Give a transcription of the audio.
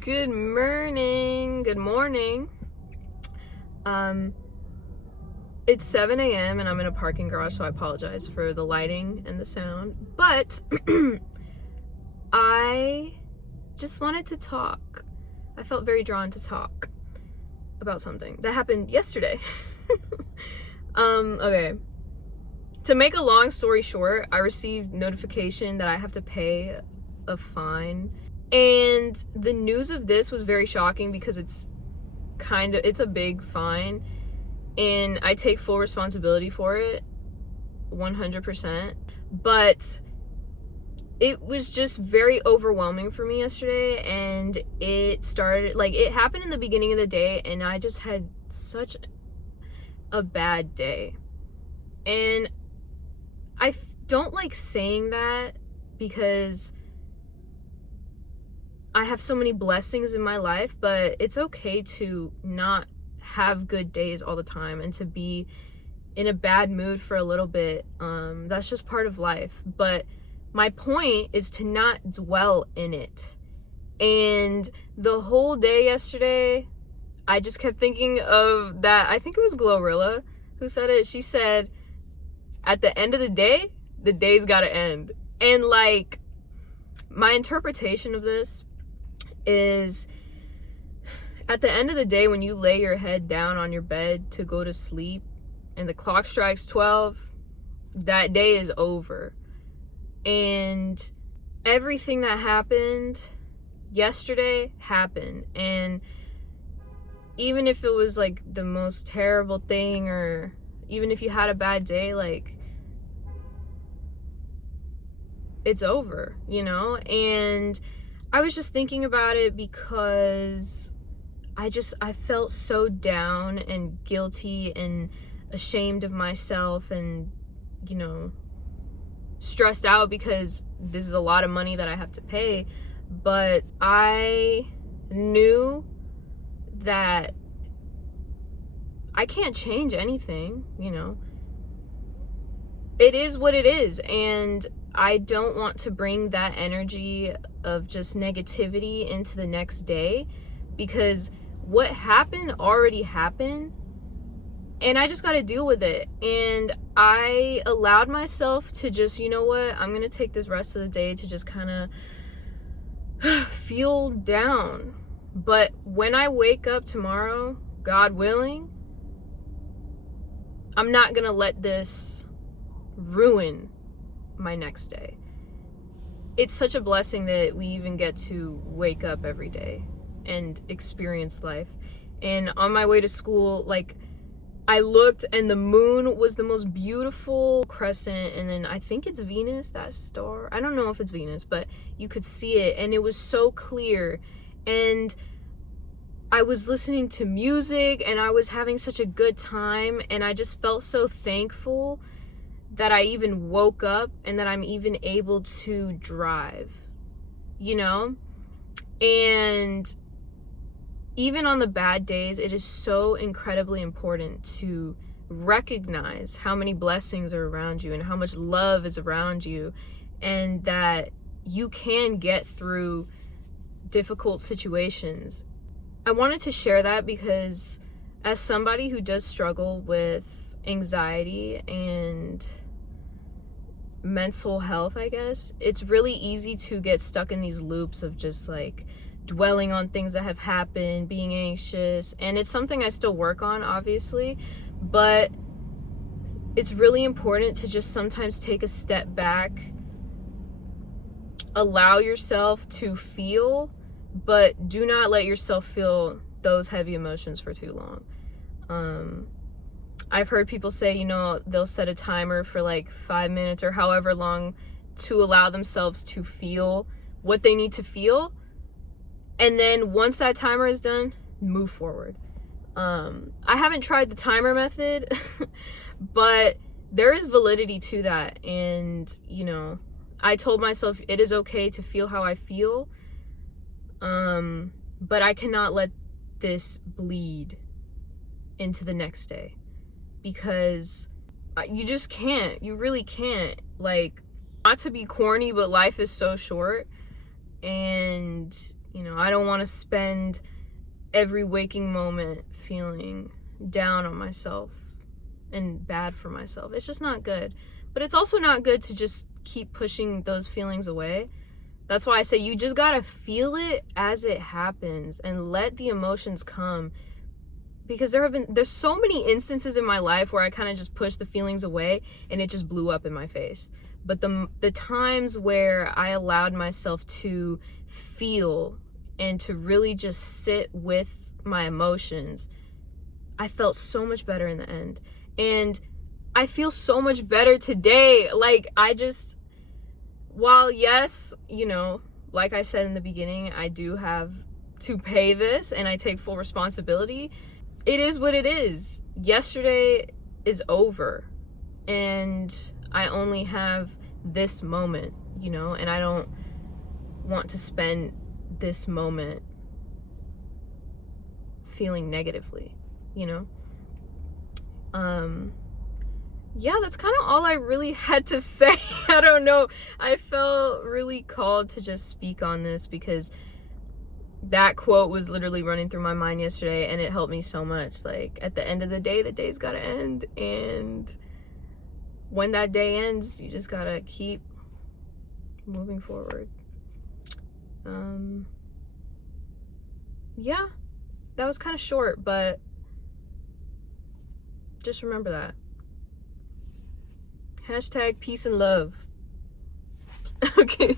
Good morning. Good morning. It's 7 a.m. and I'm in a parking garage, so I apologize for the lighting and the sound. But I just wanted to talk. I felt very drawn to talk about something that happened yesterday. Okay. To make a long story short, I received notification that I have to pay a fine. And the news of this was very shocking because it's a big fine and I take full responsibility for it 100%. But it was just very overwhelming for me yesterday, and it happened in the beginning of the day and I just had such a bad day. And I don't like saying that because I have so many blessings in my life, but it's okay to not have good days all the time and to be in a bad mood for a little bit. That's just part of life. But my point is to not dwell in it. And the whole day yesterday, I just kept thinking of that. I think it was Glorilla who said it. She said, at the end of the day's gotta end. And like, my interpretation of this is, at the end of the day, when you lay your head down on your bed to go to sleep and the clock strikes 12, that day is over. And everything that happened yesterday happened. And even if it was like the most terrible thing, or even if you had a bad day, like, it's over, you know? And I was just thinking about it because I felt so down and guilty and ashamed of myself and, stressed out because this is a lot of money that I have to pay. But I knew that I can't change anything, It is what it is, and I don't want to bring that energy of just negativity into the next day, because what happened already happened and I just got to deal with it. And I allowed myself to just, you know what, I'm going to take this rest of the day to just kind of feel down. But when I wake up tomorrow, God willing, I'm not going to let this ruin my next day. It's such a blessing that we even get to wake up every day and experience life. And on my way to school, like, I looked and the moon was the most beautiful crescent, and then I think it's Venus, that star. I don't know if it's Venus, but you could see it and it was so clear. And I was listening to music and I was having such a good time, and I just felt so thankful that I even woke up and that I'm even able to drive, And even on the bad days, it is so incredibly important to recognize how many blessings are around you and how much love is around you, and that you can get through difficult situations. I wanted to share that because as somebody who does struggle with anxiety and mental health, I guess, it's really easy to get stuck in these loops of just like dwelling on things that have happened, being anxious. And it's something I still work on, obviously, but it's really important to just sometimes take a step back, allow yourself to feel, but do not let yourself feel those heavy emotions for too long. I've heard people say, they'll set a timer for like 5 minutes or however long to allow themselves to feel what they need to feel. And then once that timer is done, move forward. I haven't tried the timer method, but there is validity to that. And, I told myself it is okay to feel how I feel. But I cannot let this bleed into the next day, because you just can't. You really can't. Like, not to be corny, but life is so short. And I don't want to spend every waking moment feeling down on myself and bad for myself. It's just not good. But it's also not good to just keep pushing those feelings away. That's why I say you just gotta feel it as it happens and let the emotions come. Because there's so many instances in my life where I kind of just pushed the feelings away and it just blew up in my face. But the times where I allowed myself to feel and to really just sit with my emotions, I felt so much better in the end. And I feel so much better today. Like, while yes, like I said in the beginning, I do have to pay this and I take full responsibility. It is what it is. Yesterday is over and I only have this moment, and I don't want to spend this moment feeling negatively, yeah, that's kind of all I really had to say. I don't know. I felt really called to just speak on this because that quote was literally running through my mind yesterday and it helped me so much. Like, at the end of the day, the day's gotta end. And when that day ends, you just gotta keep moving forward. Yeah, that was kind of short, but just remember that. # peace and love. Okay.